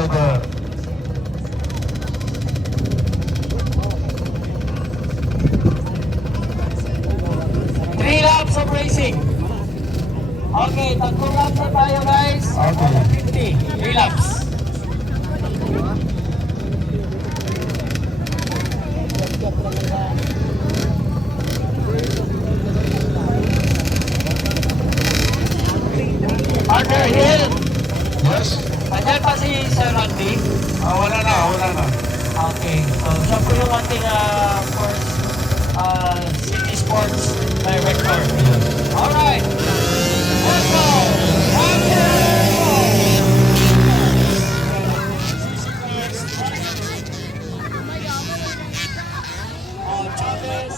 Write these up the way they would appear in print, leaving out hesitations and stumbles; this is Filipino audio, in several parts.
rider. Three laps of racing. Okay, tatlong laps na tayo guys. Okay. 50. 3 laps. Partner Hill. Yes? Nandiyan pa si Sir Randy. Wala na. Okay, so siya po yung ating first City Sports Director. Alright, let's go! Chavez,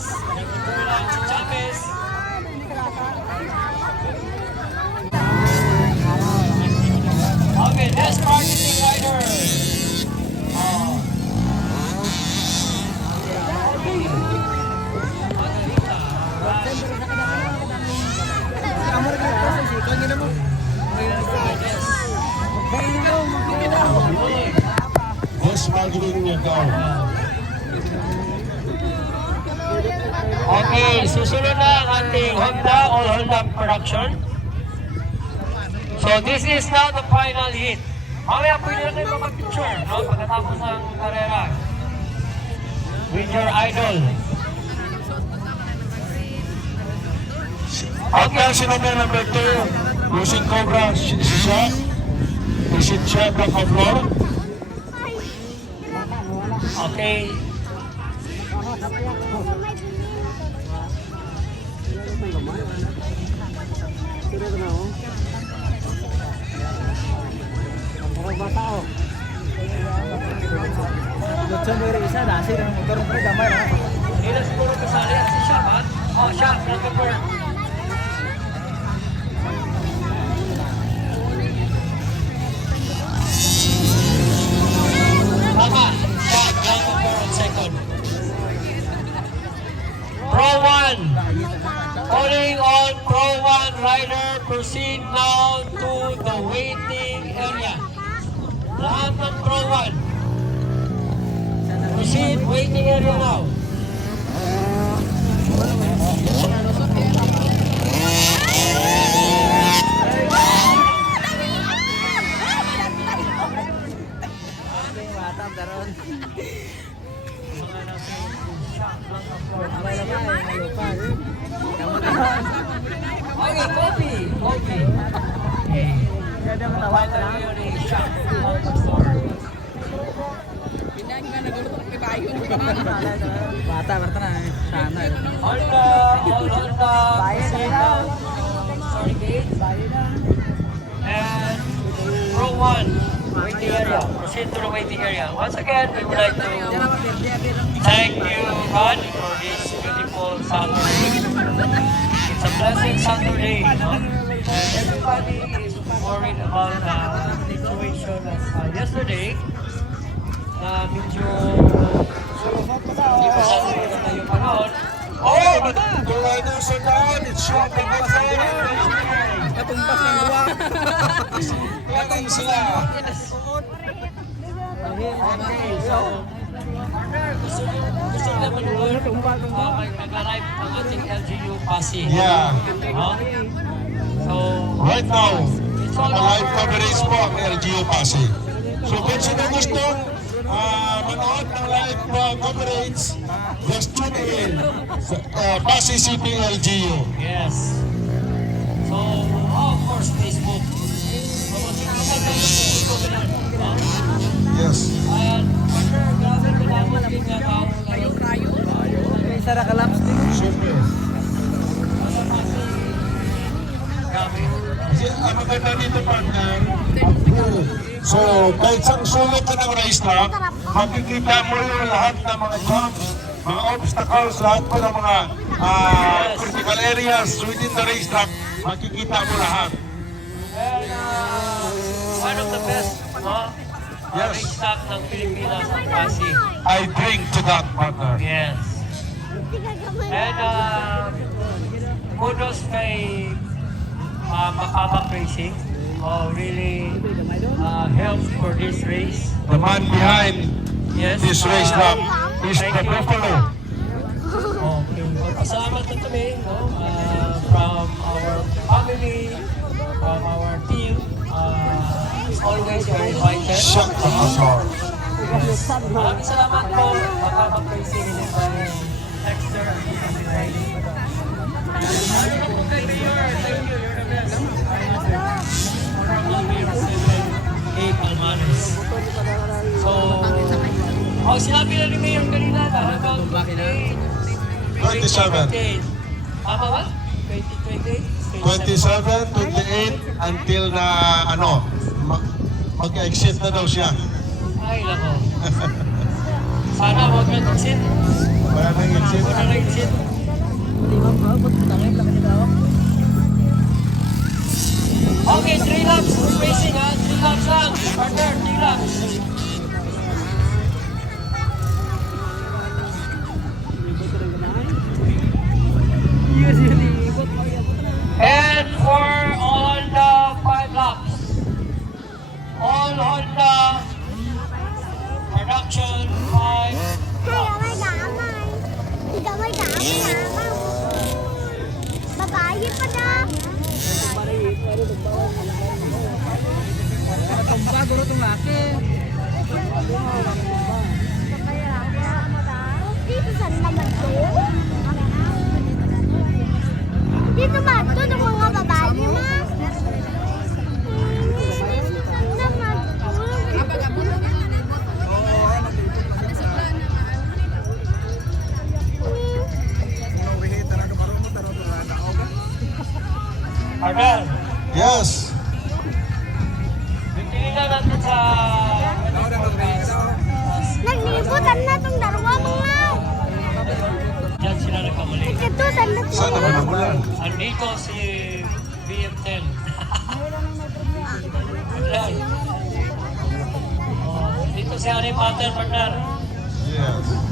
Chavez. Okay, next marketing rider. Yes, marketing niya daw. Okay, susunod na ang ating Honda All Honda production. So this is now the final hit. Mamaya pwede na kayo mag-picture, no? Pagkatapos ng karera. With your idol. Okay, sino na number 2? Using Cobra, si siya? Is it siya back of floor? Okay. Hindi na siguro kasali si siya, ba? Oh, siya, number 4. Tama. Siya, number 4 second. Pro 1. Calling on Pro 1 rider, proceed now to the waiting area. Lahat ng Pro 1. Proceed, waiting area now. Okay, coffee. Okay. Bata, berarti na. Sana. Honda, sorry gate. And Pro 1, waiting area. Proceed to the waiting area. Once again, we would like to thank you, God, for this beautiful Saturday. It's a blessed Saturday, no? And everybody is worried about the situation as yesterday. Na medyo hindi pa sa maganda yung panahon. Oh, but the riders are down. It's short and Katumpas ng luwa. Gatang sila. Okay, so gusto nila manood mag-arrive ang ating LGU Pasig. Yeah. No? So, Right now, it's all live over. coverage po ang LGU Pasig. So kung sino gustong manood ng live coverage, just tune in sa Pasig City LGU. Yes. So, of course, Facebook. So, mag-inuman tayo sa Facebook na. No? Yes. And, partner, grabe ko naman din nga tao ngayon. Isa na kalaps din. Super. Grabe. Kasi ang maganda dito, partner, so kahit saan sulok ka ng racetrack, makikita mo yung lahat ng mga jumps, mga obstacles, lahat po ng mga critical areas within the racetrack, makikita mo lahat. And, one of the best, no? Yes. Racetrack ng Pilipinas ang Pasig. I drink to that, partner. Yes. And kudos kay Makabak Racing really helped for this race. The man behind Yes. this race lap is Thank the you. Buffalo. Okay. Pasalamat na kami, no? From our family, from our team. It's always very vital. Shut the door. Maraming salamat po. Baka mag-praising ni Dexter. Thank you, you're the best. Honorable Mayor President A. Palmares. So, sinabi na ni Mayor kanina na hanggang 27. Tama ba? 2028? 27, 28, until na mag-exit na daw siya. Ay, lako. Sana huwag na exit. Wala nang exit. Huwag na exit. Okay, 3 laps. Racing ha. 3 laps lang. Partner, 3 laps. And for all the 5 laps. All Honda production 5 laps. Damay babae pa na. Bago rin itong laki. Dito saan naman to? Dito ba ito ng mga babae, ma? Dito saan naman Partner, Yes. tingnan natin sa Naglibutan na itong dalawa mga. Diyan sila nagkamali. Ito saan na Saan naman ang ulan? Andito si BM10. Ayan. Dito si Harry Potter, partner. Yes.